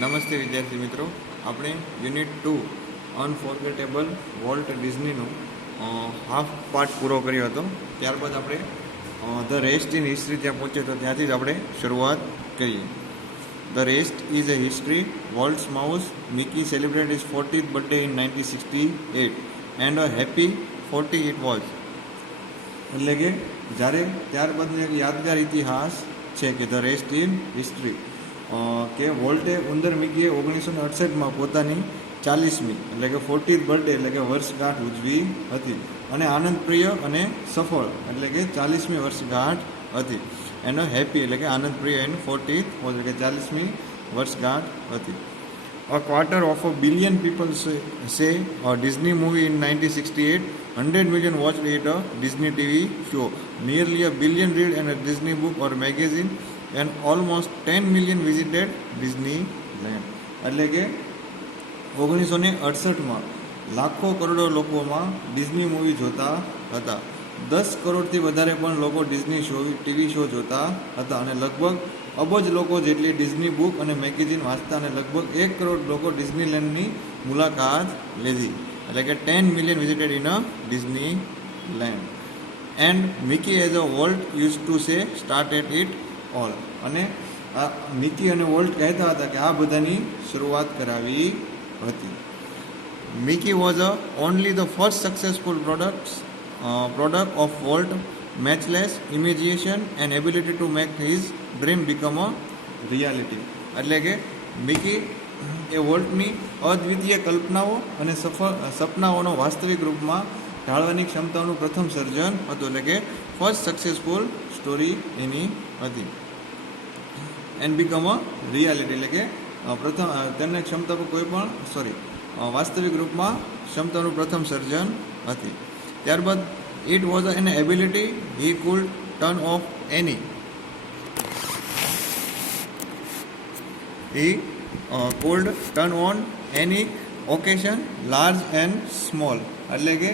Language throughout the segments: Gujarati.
નમસ્તે વિદ્યાર્થી મિત્રો, આપણે યુનિટ 2 અનફોર્ગેટેબલ વોલ્ટ ડિઝનીનો હાફ પાર્ટ પૂરો કર્યો હતો. ત્યારબાદ આપણે ધ રેસ્ટ ઇન હિસ્ટ્રી ત્યાં પહોંચ્યો તો ત્યાંથી જ આપણે શરૂઆત કરીએ. The rest is a history. Walt's mouse Mickey celebrate is 40th birthday in 1968 and a happy 40 it was. એટલે કે જ્યારે ત્યારબાદનો એક યાદગાર ઇતિહાસ છે કે ધ રેસ્ટ ઇન હિસ્ટ્રી, કે વોલ્ટે ઉંદર મિકીએ 1968માં પોતાની 40મી એટલે કે 40th બર્થડે એટલે કે વર્ષગાંઠ ઉજવી હતી અને આનંદપ્રિય અને સફળ એટલે કે 40મી વર્ષગાંઠ હતી. એનો હેપી એટલે કે આનંદપ્રિય એન 40th એટલે કે 40મી વર્ષગાંઠ હતી. A quarter of a billion people say a Disney movie in 1968, 100 million watched it a Disney TV show, nearly a billion read in a Disney book or magazine, and almost 10 million visited Disneyland. એટલે કે 1968માં લાખો કરોડો લોકોમાં ડિઝની મૂવી જોતા હતા. 10 કરોડથી વધારે પણ લોકો ડિઝની ટીવી શો જોતા હતા અને લગભગ અબજ લોકો જેટલી ડિઝની બુક અને મેગેઝિન વાંચતા અને લગભગ 1 કરોડ લોકો ડિઝનીલેન્ડની મુલાકાત લીધી. એટલે કે 10 million visited in a Disneyland. And Mickey as a Walt used to say, started it all. અને આ મિકી અને વોલ્ટ કહેતા હતા કે આ બધાની શરૂઆત કરાવી હતી. Mickey was only the first successful product of volt matchless imagination and ability to make his dream become a reality. એટલે કે મિકી એ વોલ્ટની અદ્વિતીય કલ્પનાઓ અને સપનાઓનો વાસ્તવિક રૂપમાં ઢાળવાની ક્ષમતાઓનું પ્રથમ સર્જન હતું. એટલે કે ફર્સ્ટ સક્સેસફુલ સ્ટોરી એની હતી. એન્ડ બીકમ અ રિયાલિટી એટલે કે પ્રથમ તેને ક્ષમતા પર કોઈ પણ વાસ્તવિક રૂપમાં ક્ષમતાનું પ્રથમ સર્જન હતી. ત્યારબાદ it was an ability he could turn off any. He could turn on any occasion, large and small. એટલે કે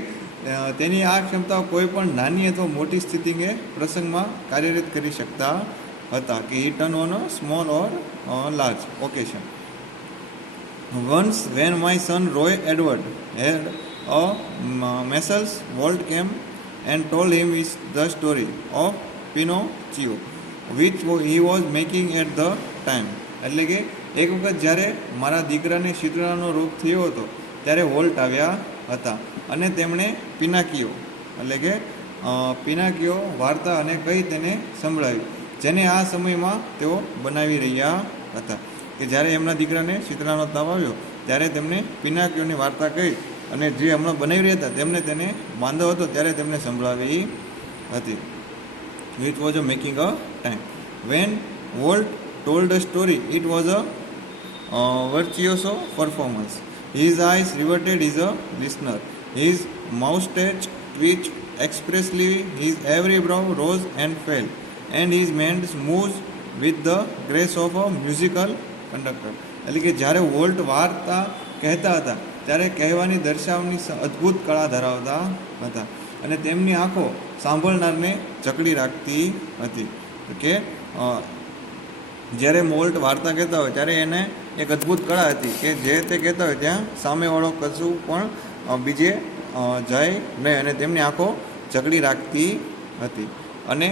તેની આ ક્ષમતા કોઈ પણ નાની અથવા મોટી સ્થિતિને પ્રસંગમાં કાર્યરત કરી શકતા હતા. કે he turn on a small or large occasion. Once when my son Roy Edward had a Messrs. Walt came and told him the story of Pinocchio, which he was making at the time. એટલે કે એક વખત જ્યારે મારા દીકરાને શીતળાનો રોગ થયો હતો ત્યારે વોલ્ટ આવ્યા હતા અને તેમણે પિનાકીઓ એટલે કે પિનાકીઓ વાર્તા અને કઈ તેને સંભળાવી, જેને આ સમયમાં તેઓ બનાવી રહ્યા હતા. કે જ્યારે એમના દીકરાને શીતળાનો તાવ આવ્યો ત્યારે તેમણે પિનાકીઓની વાર્તા કહી અને જે હમણાં બનાવી રહ્યા હતા તેમને તેને વાંધો હતો ત્યારે તેમને સંભળાવી હતી. Which was a making a time. When Walt told a story it was a virtuoso performance. His eyes riveted is a listener. His moustache twitch expressly. His every brow rose and fell and his hands moves with the grace of a musical conductor. એટલે કે જ્યારે વોલ્ટ વાર્તા કહેતા હતા ત્યારે કહેવાની દર્શાવની અદ્ભુત કળા ધરાવતા હતા અને તેમની આંખો સાંભળનારને જકડી રાખતી હતી. કે જ્યારે વોલ્ટ વાર્તા કહેતા હોય ત્યારે એને એક અદ્ભુત કળા હતી કે જે તે કહેતા હોય ત્યાં સામેવાળો કશું પણ બીજે જાય નહીં અને તેમની આંખો જકડી રાખતી હતી અને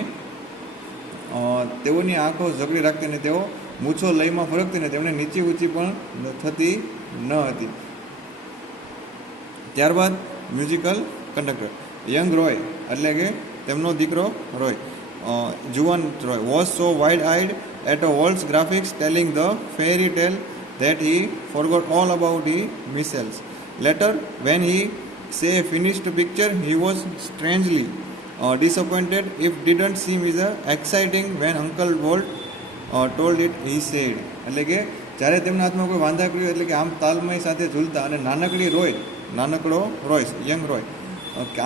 તેઓની આંખો જકડી રાખતી અને તેઓ મૂછો લયમાં ફરકતી ને તેમને નીચી ઊંચી પણ થતી ન હતી. ત્યારબાદ મ્યુઝિકલ કંડક્ટર યંગ રોય એટલે કે તેમનો દીકરો રોય, જુવાન Roy, was so wide eyed at a Walt's graphics telling the fairy tale that he forgot all about his missiles. Later, when he say finished picture, he was strangely disappointed. It didn't seem as exciting when Uncle Walt told it, he said. એટલે કે જ્યારે તેમના હાથમાં કોઈ વાંધાકડી એટલે કે આમ તાલમય સાથે ઝૂલતા અને નાનકડો રોય યંગ રોય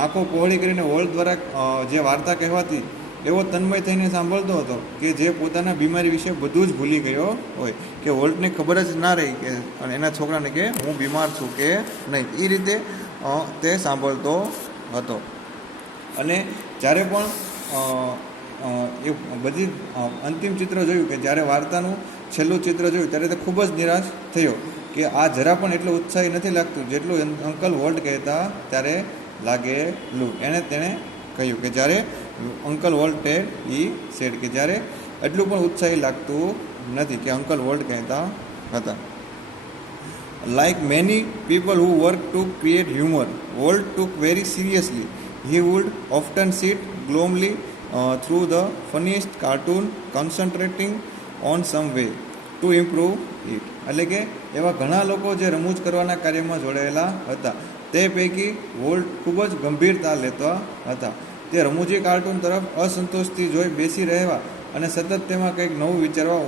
આંખો પહોળી કરીને વોલ્ટ દ્વારા જે વાર્તા કહેવાતી એવો તન્મય થઈને સાંભળતો હતો કે જે પોતાના બીમારી વિશે બધું જ ભૂલી ગયો હોય. કે વોલ્ટને ખબર જ ના રહી કે અને એના છોકરાને કે હું બીમાર છું કે નહીં, એ રીતે તે સાંભળતો હતો. અને જ્યારે પણ એ બધી અંતિમ ચિત્ર જોયું કે જ્યારે વાર્તાનું છેલ્લું ચિત્ર જોયું ત્યારે તે ખૂબ જ નિરાશ થયો કે આ જરા પણ એટલું ઉત્સાહી નથી લાગતું જેટલું અંકલ વોલ્ટ કહેતા ત્યારે લાગેલું. તેણે કહ્યું કે જ્યારે અંકલ વોલ્ટે સેડ કે જ્યારે એટલું પણ ઉત્સાહી લાગતું નથી કે અંકલ વોલ્ટ કહેતા હતા. Like many people who work to create humor, Walt took very seriously. He would often sit glumly through the funniest cartoon, concentrating on some way to improve it. એટલે કે એવા ઘણા લોકો જે રમૂજ કરવાના કાર્યમાં જોડાયેલા હતા તે પૈકી વોલ્ટ ખૂબ જ ગંભીરતા લેતા હતા. તે રમૂજી કાર્ટૂન તરફ અસંતોષથી જોઈ બેસી રહેવા અને સતત તેમાં કંઈક નવું વિચારવા,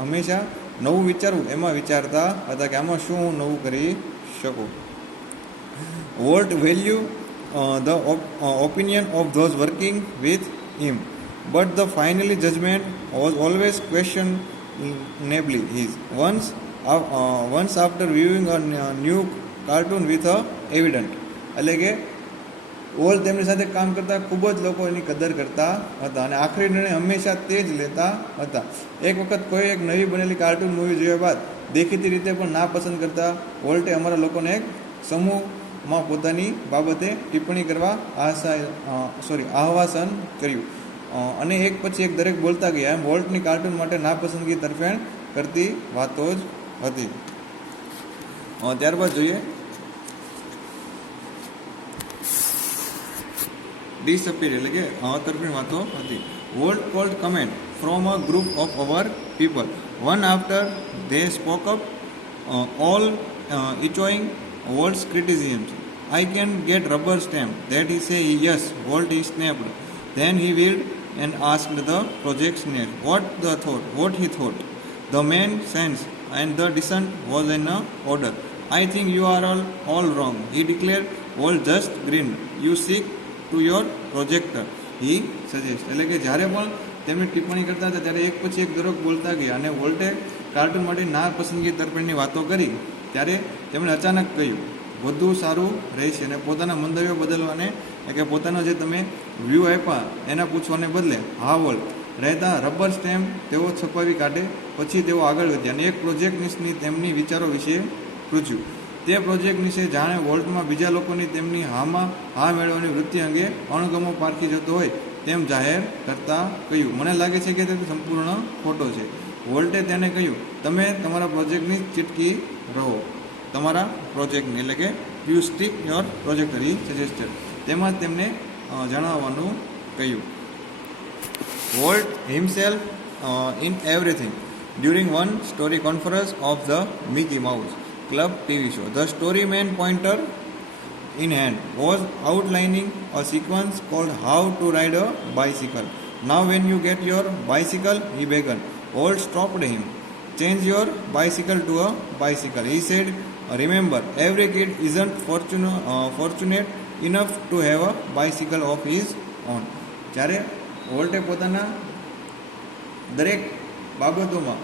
હંમેશા નવું વિચારવું એમાં વિચારતા હતા કે આમાં શું હું નવું કરી શકું. Volt value the opinion of those working with him, but the finally judgment was always questionably his. Once after viewing a new cartoon with a evident, એટલે કે વોલ્ટ તેમની સાથે કામ કરતા ખૂબ જ લોકો એની કદર કરતા હતા અને આખરી નિર્ણય હંમેશા તે જ લેતા હતા. એક વખત કોઈ એક નવી બનેલી કાર્ટૂન મૂવી જોયા બાદ દેખીતી રીતે પણ ના પસંદ કરતા વોલ્ટે અમારા લોકોને એક સમૂહમાં પોતાની બાબતે ટિપ્પણી કરવા આહ્વાન કર્યું અને એક પછી એક દરેક બોલતા ગયા. એમ વોલ્ટની કાર્ટૂન માટે નાપસંદગી તરફેણ કરતી વાતો જ હતી. ત્યારબાદ જોઈએ disappear એટલે કે તરફેણ વાતો હતી. Walt called comment from a group of our people. One after they spoke up, all echoing Walt's criticisms. I can get rubber stamp. That he say yes. Walt he snapped. Then he wheeled and asked the project's name what he thought. The man sensed and the dissent was in order. I think you are all wrong, he declared. Walt just grinned. You seek to your projector, he suggested. એટલે કે જ્યારે પણ તેમની ટિપ્પણી કરતા હતા ત્યારે એક પછી એક દરેક બોલતા ગયા અને વોલ્ટે કાર્ટૂન માટે ના પસંદગી તરફેણની વાતો કરી ત્યારે તેમણે અચાનક કહ્યું વધુ સારું રહેશે અને પોતાના મંતવ્યો બદલવાને કે પોતાનો જે તમે વ્યૂ આપ્યા એના પૂછવાને બદલે હા વોલ્ટ રહેતા રબર સ્ટેમ્પ તેઓ છપાવી કાઢે. પછી તેઓ આગળ વધ્યા અને એક પ્રોજેક્ટની તેમની વિચારો વિશે પૂછ્યું. તે પ્રોજેક્ટની જાણે વોલ્ટમાં બીજા લોકોની તેમની હા મેળવવાની વૃત્તિ અંગે અણગમો પારખી જતો હોય તેમ જાહેર કરતા કહ્યું મને લાગે છે કે તે સંપૂર્ણ ખોટો છે. વોલ્ટે તેને કહ્યું તમે તમારા પ્રોજેક્ટની ચીટકી રહો, તમારા પ્રોજેક્ટની એટલે કે you stick your project he suggested. તેમાં તેમને જણાવવાનું કહ્યું. Volt himself in everything. During one story conference of the Mickey Mouse Club TV show, the storyman, pointer in hand, was outlining a sequence called How to Ride a Bicycle. Now when you get your bicycle, he began. Walt stopped him. Change your bicycle to a bicycle, he said. Remember, every kid isn't fortunate enough to have a bicycle of his own. જ્યારે વોલ્ટે પોતાના દરેક બાબતોમાં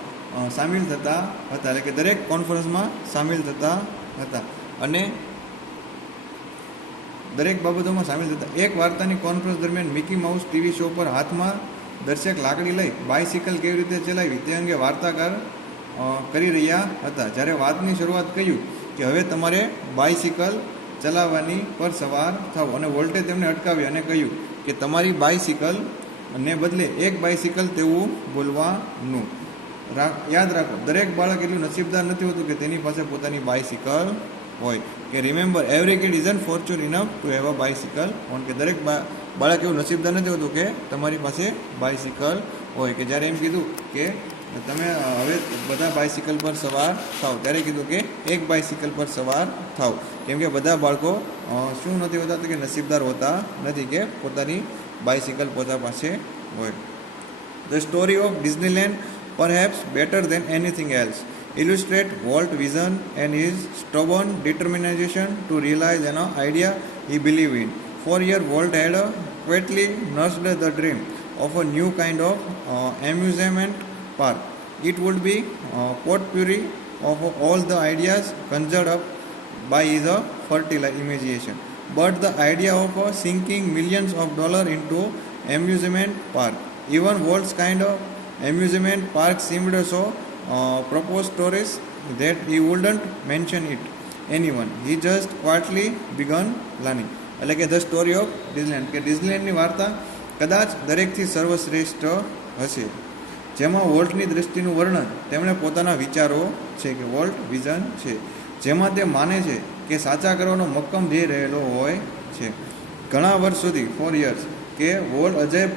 સામેલ થતા હતા, એટલે કે દરેક કોન્ફરન્સમાં સામેલ થતા હતા અને દરેક બાબતોમાં સામેલ થતા. એક વાર્તાની કોન્ફરન્સ દરમિયાન મિકી માઉસ ટીવી શો પર હાથમાં દર્શક લાકડી લઈ બાઇસિકલ કેવી રીતે ચલાવી તે અંગે વાર્તાકાર કરી રહ્યા હતા. જ્યારે વાતની શરૂઆત કહ્યું કે હવે તમારે બાઇસિકલ ચલાવવાની પર સવાર થાવ અને વોલ્ટે તેમને અટકાવી અને કહ્યું કે તમારી બાઇસિકલ ને બદલે એક બાઇસિકલ તેવું બોલવાનું યાદ રાખો. દરેક બાળક એટલું નસીબદાર નથી હોતું કે તેની પાસે પોતાની બાઇસિકલ હોય. કે remember every kid isn't Fortune enough to have a bicycle on. કે દરેક બાળક એવું નસીબદાર નથી હોતું કે તમારી પાસે બાઇસિકલ હોય. કે જ્યારે એમ કીધું કે તમે હવે બધા બાઇસિકલ પર સવાર થાવ ત્યારે કીધું કે એક બાઇસિકલ પર સવાર થાવ. કેમ કે બધા બાળકો શું નથી હોતા તો કે નસીબદાર હોતા નથી કે પોતાની બાઇસિકલ પોતા પાસે હોય. The story of Disneyland, perhaps better than anything else, illustrate Walt's vision and his stubborn determination to realize an idea he believed in. For years, Walt had quietly nursed the dream of a new kind of amusement park. It would be potpourri of all the ideas conjured up by his fertile imagination. But the idea of sinking millions of dollars into amusement park, even Walt's kind of amusement park, seemed so proposed stories that he wouldn't mention it anyone. He just quietly began planning. એટલે કે ધ સ્ટોરી ઓફ ડિઝનીલેન્ડ, કે ડિઝનીલેન્ડની વાર્તા કદાચ દરેકથી સર્વશ્રેષ્ઠ હશે, જેમાં વોલ્ટની દૃષ્ટિનું વર્ણન તેમણે પોતાના વિચારો છે કે વોલ્ટ વિઝન છે, જેમાં તે માને છે કે સાચા કરવાનો મક્કમ ધ્યેય રહેલો હોય છે. ઘણા વર્ષ સુધી 4 years કે વોલ્ટ અજાયબ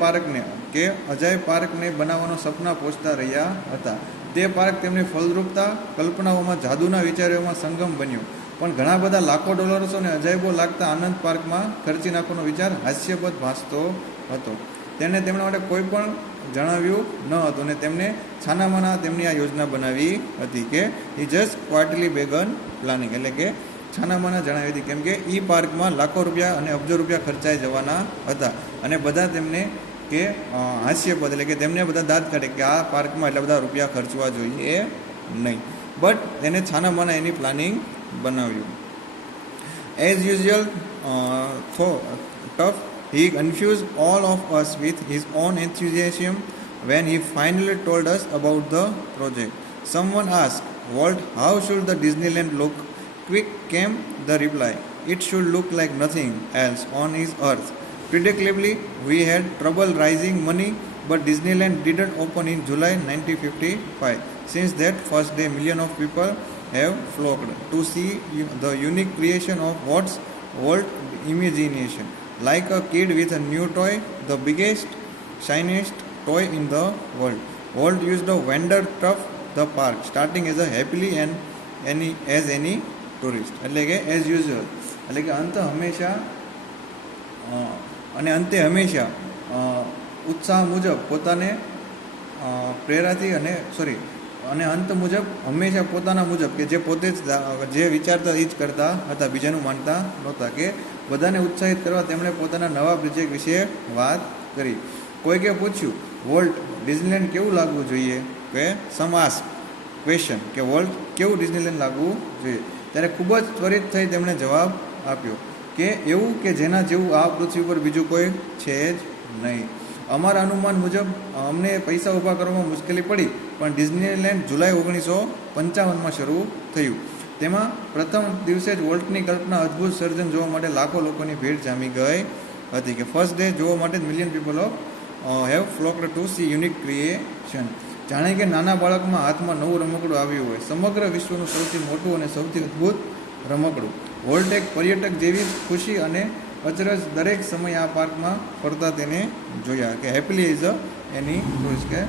પાર્કને બનાવવાનો સપના પોષતા રહ્યા હતા. તે પાર્ક તેમની ફલદ્રુપતા, કલ્પનાઓમાં, જાદુના વિચારોમાં સંગમ બન્યો. પણ ઘણા બધા લાખો ડોલર્સો અને અજાયબો લાગતા આનંદ પાર્કમાં ખર્ચી નાખવાનો વિચાર હાસ્યપદ ભાસતો હતો. તેમણે માટે કોઈ પણ જણાવ્યું ન હતું અને તેમને છાનામાના તેમની આ યોજના બનાવી હતી કે હી જસ્ટ ક્વાર્ટરલી બેગન પ્લાનિંગ, એટલે કે છાનામાના જણાવી હતી, કેમ કે ઈ પાર્કમાં લાખો રૂપિયા અને અબજો રૂપિયા ખર્ચાઈ જવાના હતા અને બધા તેમને કે હાસ્યપદ, એટલે કે તેમને બધા દાંત કાઢે કે આ પાર્કમાં એટલા બધા રૂપિયા ખર્ચવા જોઈએ નહીં. બટ તેને છાનામાના એની પ્લાનિંગ બનાવ્યું. As usual tough, he confused all of us with his own enthusiasm when he finally told us about the project. Someone asked, Walt, how should the Disneyland look? Quick came the reply, it should look like nothing else on his earth. Predictably, we had trouble raising money, but Disneyland didn't open in July 1955. Since that first day, millions of people have flocked to see the unique creation of Walt's imagination. Like a kid with a new toy, the biggest, shiniest toy in the world. Walt used to wander through the park, starting as a happily and as any tourist. એટલે કે એઝ યુઝ્યુઅલ, એટલે કે અંતે હંમેશા ઉત્સાહ મુજબ પોતાને પ્રેરાથી અને અંત મુજબ હંમેશા પોતાના મુજબ, કે જે પોતે જ જે વિચારતા એ જ કરતા હતા, બીજાનું માનતા નહોતા. કે બધાને ઉત્સાહિત કરવા તેમણે પોતાના નવા પ્રોજેક્ટ વિશે વાત કરી. કોઈકે પૂછ્યું, વોલ્ટ, ડિઝનીલેન્ડ કેવું લાગવું જોઈએ? કે સમ આસ્ક ક્વેશ્ચન, કે વોલ્ટ કેવું ડિઝનીલેન્ડ લાગવું જોઈએ? ત્યારે ખૂબ જ ત્વરિત થઈ તેમણે જવાબ આપ્યો કે એવું કે જેના જેવું આ પૃથ્વી પર બીજું કોઈ છે જ નહીં. અમારા અનુમાન મુજબ અમને પૈસા ઊભા કરવામાં મુશ્કેલી પડી, પણ ડિઝનીલેન્ડ જુલાઈ 1955માં શરૂ થયું. તેમાં પ્રથમ દિવસે જ વોલ્ટની કલ્પના અદ્ભુત સર્જન જોવા માટે લાખો લોકોની ભીડ જામી ગઈ હતી. કે ફર્સ્ટ ડે જોવા માટે million people have flocked to see unique creation. જાણે કે નાના બાળકમાં હાથમાં નવું રમકડું આવ્યું હોય, સમગ્ર વિશ્વનું સૌથી મોટું અને સૌથી અદ્ભુત રમકડું. વોલ્ટ એક પર્યટક જેવી ખુશી અને અચરજ દરેક સમય આ પાર્કમાં ફરતા તેને જોયા. કે હેપીલી ઇઝ એની ટુરિસ્ટ, કે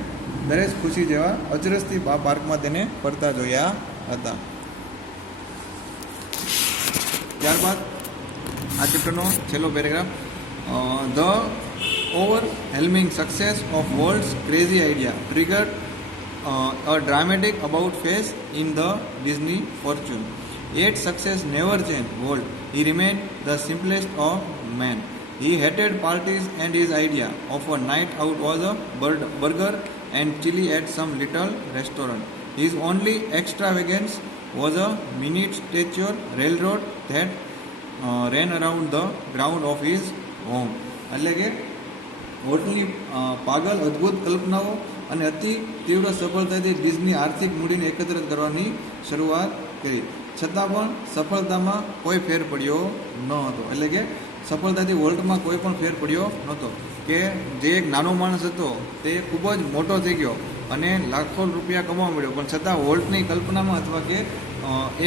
દરેક ખુશી જેવા અચરજથી આ પાર્કમાં તેને ફરતા જોયા હતા. ત્યારબાદ આ ચેપ્ટરનો છેલ્લો paragraph, the overwhelming success of Walt's crazy idea triggered a dramatic about face in the Disney fortune. Yet success never changed Walt. He remained the simplest of men. He hated parties and his idea of a night out was a burger and chili at some little restaurant. His only extravagance was a miniature railroad that ran around the ground of his home. એટલે કે વોલ્ટની પાગલ અદ્ભુત કલ્પનાઓ અને અતિ તીવ્ર સફળતાથી ડિઝની આર્થિક મૂડીને એકત્રિત કરવાની શરૂઆત કરી, છતાં પણ સફળતામાં કોઈ ફેર પડ્યો ન હતો. એટલે કે સફળતાથી વોલ્ટમાં કોઈ પણ ફેર પડ્યો નહોતો. કે જે એક નાનો માણસ હતો તે ખૂબ જ મોટો થઈ ગયો અને લાખો રૂપિયા કમાવા મળ્યો, પણ છતાં વોલ્ટની કલ્પનામાં અથવા કે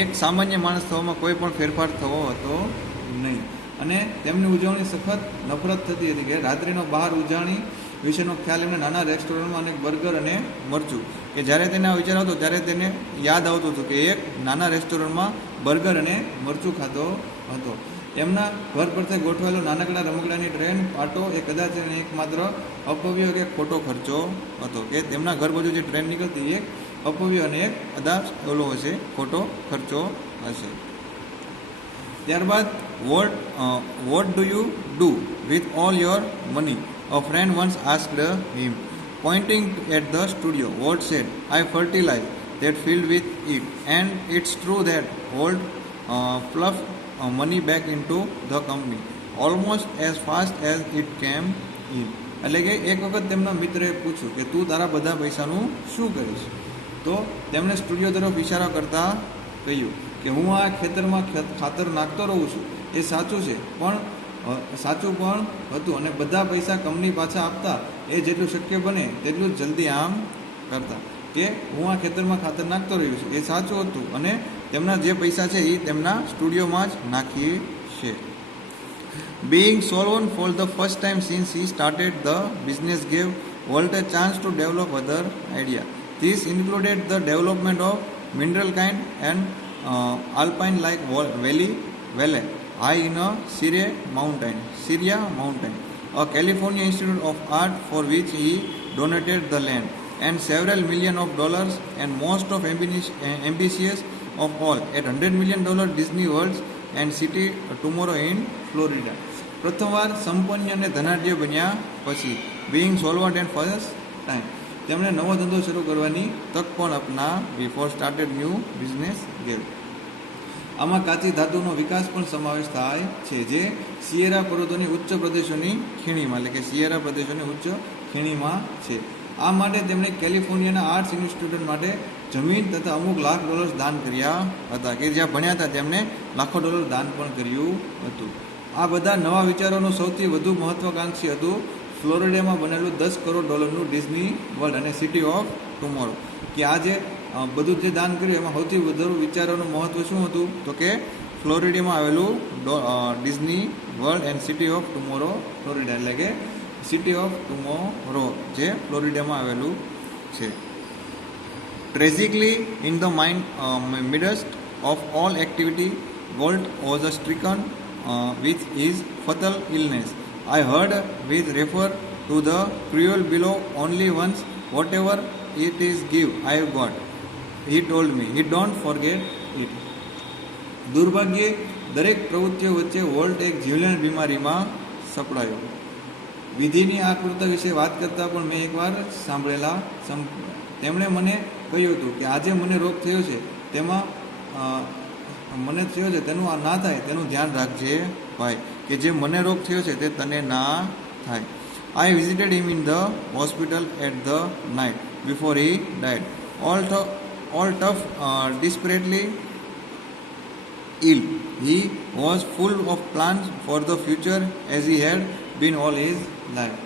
એક સામાન્ય માણસ થવામાં કોઈ પણ ફેરફાર થવો હતો નહીં. અને તેમની ઉજવણી સખત નફરત થતી હતી. કે રાત્રિનો બહાર ઉજાણી વિશેનો ખ્યાલ એમને નાના રેસ્ટોરન્ટમાં અને બર્ગર અને મરચું, કે જ્યારે તેને આ વિચાર આવતો ત્યારે તેને યાદ આવતું હતું કે એક નાના રેસ્ટોરન્ટમાં બર્ગર અને મરચું ખાતો હતો. એમના ઘર પરથી ગોઠવાયેલો નાનકડા રમકડાની ટ્રેન પાટો એ કદાચ એકમાત્ર અપવ્ય કે ખોટો ખર્ચો હતો. કે તેમના ઘર બાજુ જે ટ્રેન નીકળતી એક અપવ્ય અને એક કદાચ ઓલો હશે, ખોટો ખર્ચો હશે. ત્યારબાદ what do you do with all your money? A friend once asked him. Pointing at the studio, Walt said, I fertilize that field with it. And it's true that Walt fluffed money back into the company almost as fast as it came in. એટલે કે એક વખત તેમના મિત્રએ પૂછ્યું કે તું તારા બધા પૈસાનું શું કરીશ? તો તેમણે સ્ટુડિયો તરફ ઇશારો કરતા કહ્યું કે હું આ ખેતરમાં ખાતર નાખતો રહું છું એ સાચું છે, પણ સાચું પણ હતું અને બધા પૈસા કંપની પાછા આપતા એ જેટલું શક્ય બને તેટલું જ જલ્દી આમ કરતા, કે હું આ ખેતરમાં ખાતર નાખતો રહ્યો છું એ સાચું હતું અને તેમના જે પૈસા છે એ તેમના સ્ટુડિયોમાં જ નાખીએ છે. Being solvent for the first time since he started the business gave Walt a chance to develop other ideas. This included the development of mineral kind and alpine like valley high in a Syria mountain, a California Institute of Art for which he donated the land and several million of dollars, and most of ambitious of all at $100 million Disney World and City Tomorrow in Florida. પ્રથમવાર સંપન્ન અને ધનાઢ્ય બન્યા પછી being solvent and first time તેમણે નવો ધંધો શરૂ કરવાની તક પણ અપનાવી. For started new business gave. આમાં કાચી ધાતુનો વિકાસ પણ સમાવેશ થાય છે, જે સિયેરા પર્વતોની ઉચ્ચ પ્રદેશોની ખીણીમાં એટલે કે સિયેરા પ્રદેશોની ઉચ્ચ ખીણીમાં છે. આ માટે તેમણે કેલિફોર્નિયાના આર્ટ્સ ઇન્સ્ટિટ્યૂટ માટે જમીન તથા અમુક લાખ ડોલર્સ દાન કર્યા હતા, કે જ્યાં ભણ્યા હતા તેમને લાખો ડોલર દાન પણ કર્યું હતું. આ બધા નવા વિચારોનું સૌથી વધુ મહત્વાકાંક્ષી હતું ફ્લોરિડામાં બનેલું $10 કરોડ ડિઝની વર્લ્ડ અને સિટી ઓફ ટુમોરો. કે આ જે બધું જે દાન કર્યું એમાં સૌથી વધુ વિચારોનું મહત્વ શું હતું, તો કે ફ્લોરિડામાં આવેલું Disney world and city of tomorrow Florida, એટલે કે સિટી ઓફ ટુમોરો જે ફ્લોરિડામાં આવેલું છે. Tragically, in the midst of all activity, Walt was stricken with his fatal illness. I heard with refer to the cruel below only once, whatever it is give I have got. He told me, he don't forget it. દુર્ભાગ્યે દરેક પ્રવૃત્તિઓ વચ્ચે વોલ્ટ એક જીવલેણ બીમારીમાં સપડાયો. વિધિની આ કૃત્ય વિશે વાત કરતાં પણ મેં એકવાર સાંભળેલા. તેમણે મને કહ્યું હતું કે આજે મને રોગ થયો છે તેમાં મને થયો છે તેનું આ ના થાય તેનું ધ્યાન રાખજે ભાઈ, કે જે મને રોગ થયો છે તે તને ના થાય. I visited him in the hospital at the night before he died, all tough, desperately ill. He was full of plans for the future as he had been all his life.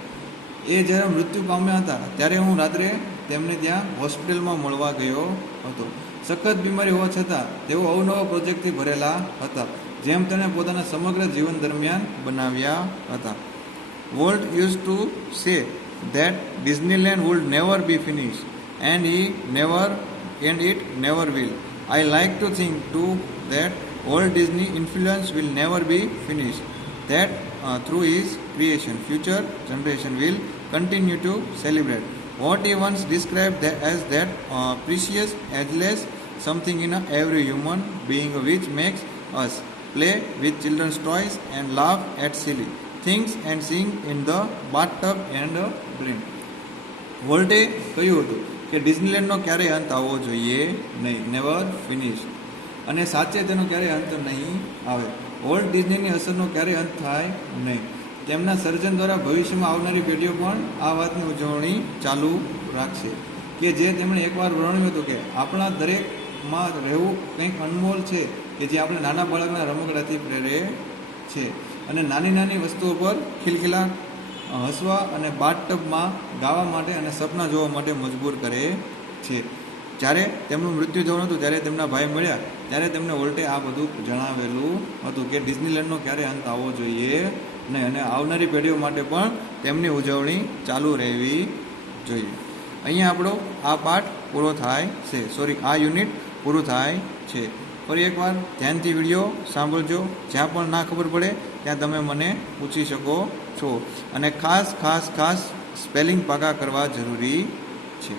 એ જ્યારે મૃત્યુ પામ્યા હતા ત્યારે હું રાત્રે તેમને ત્યાં હોસ્પિટલમાં મળવા ગયો હતો. સખત બીમારી હોવા છતાં તેઓ અવનવા પ્રોજેક્ટથી ભરેલા હતા, જેમ તેણે પોતાના સમગ્ર જીવન દરમિયાન બનાવ્યા હતા. Volt use to say that Disneyland would never be finished and it never will. I like to think too that Walt Disney influence will never be finished, that through his creation future generation will continue to celebrate what he once described as that precious, ageless something in every human being, which makes us play with children's toys and laugh at silly things and sing in the bathtub and dream. વોલ્ટે કહ્યું હતું કે ડિઝનીલેન્ડનો ક્યારેય અંત આવવો જોઈએ નહીં, નેવર ફિનિશ, અને સાચે તેનો ક્યારેય અંત નહીં આવે. વોલ્ટ ડિઝનીની અસરનો ક્યારેય અંત થાય નહીં. તેમના સર્જન દ્વારા ભવિષ્યમાં આવનારી પેઢીઓ પણ આ વાતની ઉજવણી ચાલુ રાખશે, કે જે તેમણે એકવાર વર્ણવ્યું હતું કે આપણા દરેકમાં રહેવું કંઈક અનમોલ છે, કે જે આપણે નાના બાળકના રમકડાથી પ્રેરે છે અને નાની નાની વસ્તુઓ પર ખિલખિલાટ હસવા અને બાથટબમાં ગાવા માટે અને સપના જોવા માટે મજબૂર કરે છે. જ્યારે તેમનું મૃત્યુ થયું હતું ત્યારે તેમના ભાઈ મળ્યા ત્યારે તેમને વોલ્ટે આ બધું જણાવેલું હતું કે ડિઝનીલેન્ડનો ક્યારેય અંત આવવો જોઈએ નહીં અને આવનારી પેઢીઓ માટે પણ તેમની ઉજવણી ચાલુ રહેવી જોઈએ. અહીંયા આપણો આ પાઠ પૂરો થાય છે, આ યુનિટ પૂરું થાય છે. ફરી એકવાર ધ્યાનથી વિડીયો સાંભળજો, જ્યાં પણ ના ખબર પડે ત્યાં તમે મને પૂછી શકો છો, અને ખાસ સ્પેલિંગ પાકા કરવા જરૂરી છે.